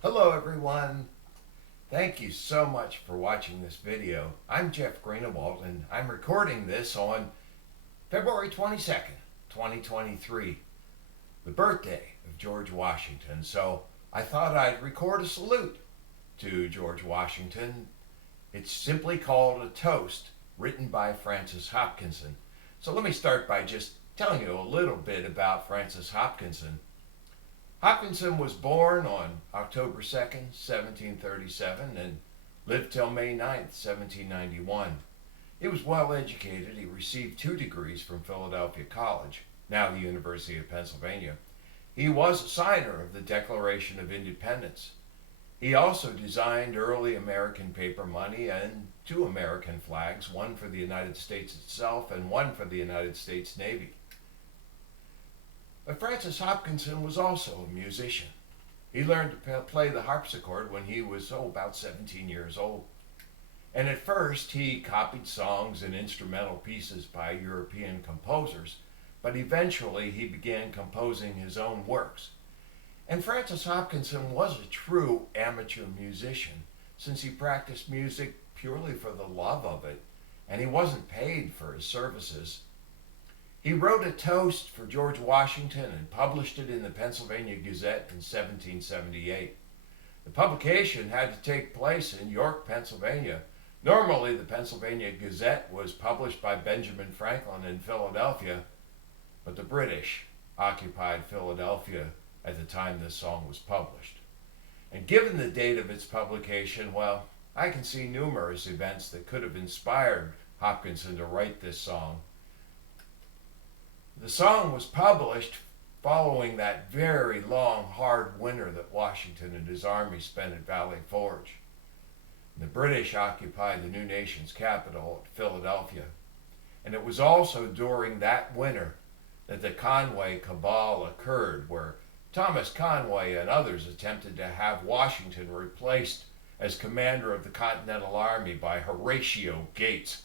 Hello everyone. Thank you so much for watching this video. I'm Jeff Greenewald and I'm recording this on February 22nd, 2023, the birthday of George Washington. So I thought I'd record a salute to George Washington. It's simply called a toast written by Francis Hopkinson. So let me start by just telling you a little bit about Francis Hopkinson. Hopkinson was born on October 2nd, 1737, and lived till May 9th, 1791. He was well educated. He received 2 degrees from Philadelphia College, now the University of Pennsylvania. He was a signer of the Declaration of Independence. He also designed early American paper money and 2 American flags, one for the United States itself and one for the United States Navy. But Francis Hopkinson was also a musician. He learned to play the harpsichord when he was about 17 years old. And at first he copied songs and instrumental pieces by European composers, but eventually he began composing his own works. And Francis Hopkinson was a true amateur musician, since he practiced music purely for the love of it, and he wasn't paid for his services. He wrote a toast for George Washington and published it in the Pennsylvania Gazette in 1778. The publication had to take place in York, Pennsylvania. Normally, the Pennsylvania Gazette was published by Benjamin Franklin in Philadelphia, but the British occupied Philadelphia at the time this song was published. And given the date of its publication, well, I can see numerous events that could have inspired Hopkinson to write this song. The song was published following that very long, hard winter that Washington and his army spent at Valley Forge. The British occupied the new nation's capital at Philadelphia. And it was also during that winter that the Conway Cabal occurred, where Thomas Conway and others attempted to have Washington replaced as commander of the Continental Army by Horatio Gates.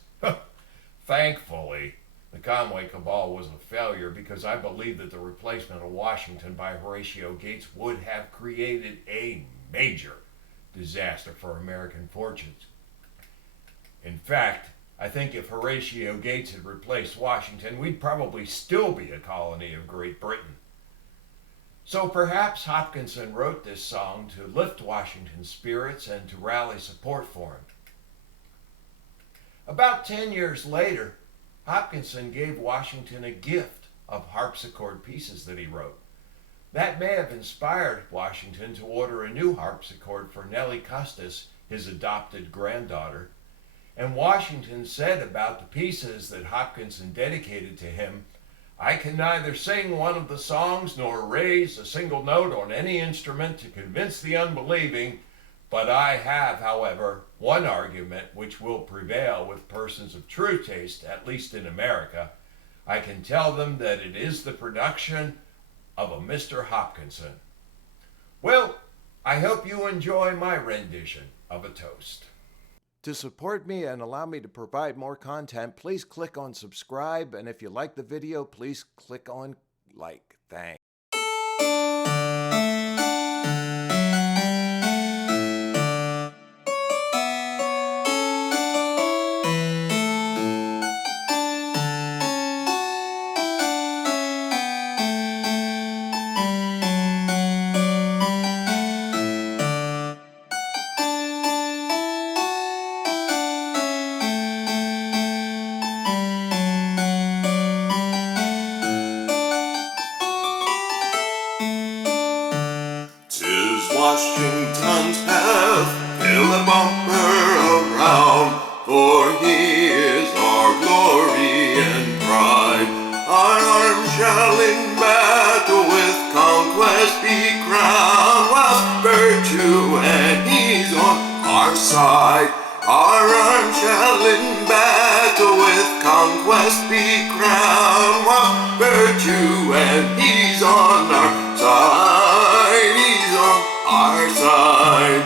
Thankfully, the Conway Cabal was a failure, because I believe that the replacement of Washington by Horatio Gates would have created a major disaster for American fortunes. In fact, I think if Horatio Gates had replaced Washington, we'd probably still be a colony of Great Britain. So perhaps Hopkinson wrote this song to lift Washington's spirits and to rally support for him. About 10 years later, Hopkinson gave Washington a gift of harpsichord pieces that he wrote. That may have inspired Washington to order a new harpsichord for Nellie Custis, his adopted granddaughter. And Washington said about the pieces that Hopkinson dedicated to him, "I can neither sing one of the songs nor raise a single note on any instrument to convince the unbelieving, but I have, however, one argument which will prevail with persons of true taste, at least in America. I can tell them that it is the production of a Mr. Hopkinson." Well, I hope you enjoy my rendition of a toast. To support me and allow me to provide more content, please click on subscribe, and if you like the video, please click on like. Thanks. Washington's have fill the bumper around, for he is our glory and pride. Our arms shall in battle with conquest be crowned, whilst virtue and he's on our side. Our arms shall in battle with conquest be crowned, whilst virtue and he's on our side. He's on our side.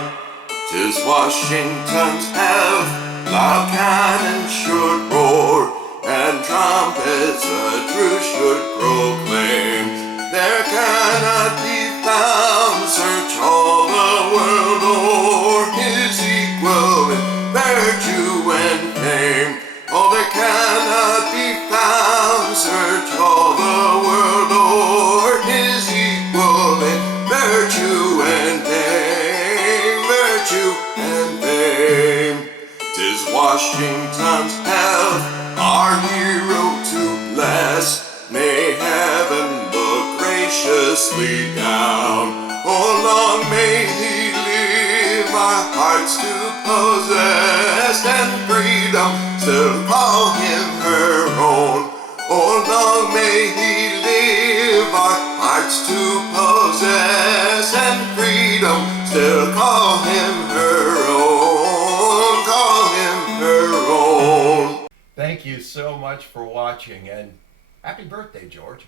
'Tis Washington's have loud cannon should roar, and trumpets a truce should proclaim. There cannot be found, search all the world, graciously down. Oh, long may he live, our hearts to possess, and freedom still call him her own. Oh, long may he live, our hearts to possess, and freedom still call him her own, call him her own. Thank you so much for watching, and happy birthday, George.